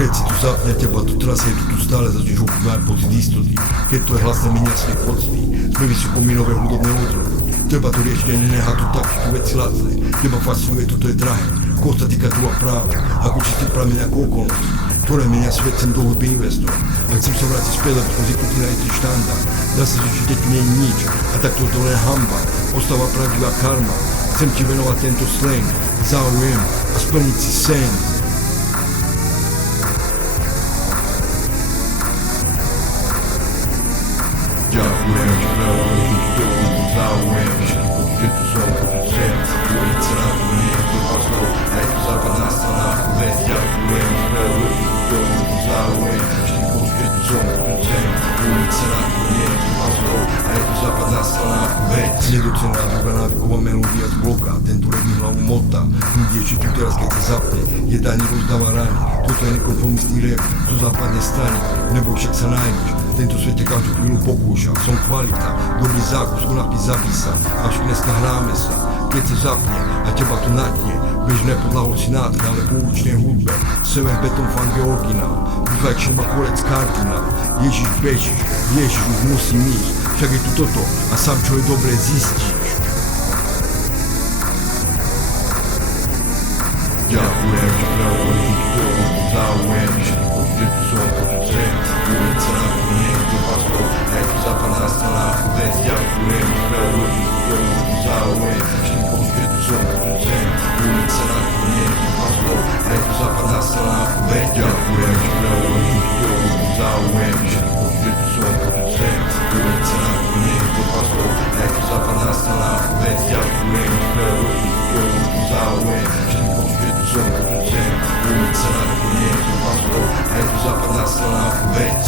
Keď si tu zapne, teba tu trasie, tu stále začneš ochutnávať pocit istoty. Keď to je hlasné, minia svoje pocity. Sme vysokominové hudobné odrody. Teba to riešne nenechá tu tak, tu veci lacné. Teba fascinuje, toto je drahé. Koho sa týka tu a práve, ako čistý prameň ako okolnosti, ktoré menia svet, sem do hudby investovať. A chcem sa vrátiť späť, lebo som zvyknutý na istý štandard. Dá sa žiť, že nie je nič, a takto to len hamba. Ostáva pravdivá karma. Chcem ti venovať tento slang, záujem a splniť si sen. Ďakujem ti veľmi, záujem, že tu som, počuť sen. Ulica na to nie je to paslo, aj tu západná strana ako vec. Ďakujem ti veľmi, záujem, že tu som, počuť sen. Ulica na to nie je to paslo, aj tu západná strana ako vec. Nedocená druhá návyková melódia z bloka, tento rap mi hlavu mota. Nikde ešte tu teraz, keď sa zapne, jedanie rozdáva rany. Toto je nekonformistný rap zo západnej strany, nebo však sa nájdeš. Tento svet ťa každú chvíľu pokúša, som kvalita, dobrý zákus, nápis zapísa, avšak dneska hráme sa, keď sa zapne a teba to natne, bež nepodľa halucinátka, ale po uličnej hudbe, sever beton funk je originál, reflection ma korec kardinál, Ježiš bežíš, Ježiš už musím ísť, však je tu toto a sám čo je dobre zistíš. Ďakujem ti veľmi, záujem, že tu som, počuť sen. Ulica na to nie je to paslo, aj tu západná strana ako vec. Ďakujem ti veľmi, záujem, že tu som, počuť sen. Ulica na to nie je to paslo, aj tu západná strana ako vec. Ďakujem ti veľmi, záujem, že tu som, počuť sen. Ulica na to nie je to paslo, aj tu západná strana ako vec. Ďakujem ti veľmi, záujem, že tu som, počuť sen. Ulica na to nie je to paslo, aj tu západná strana ako vec.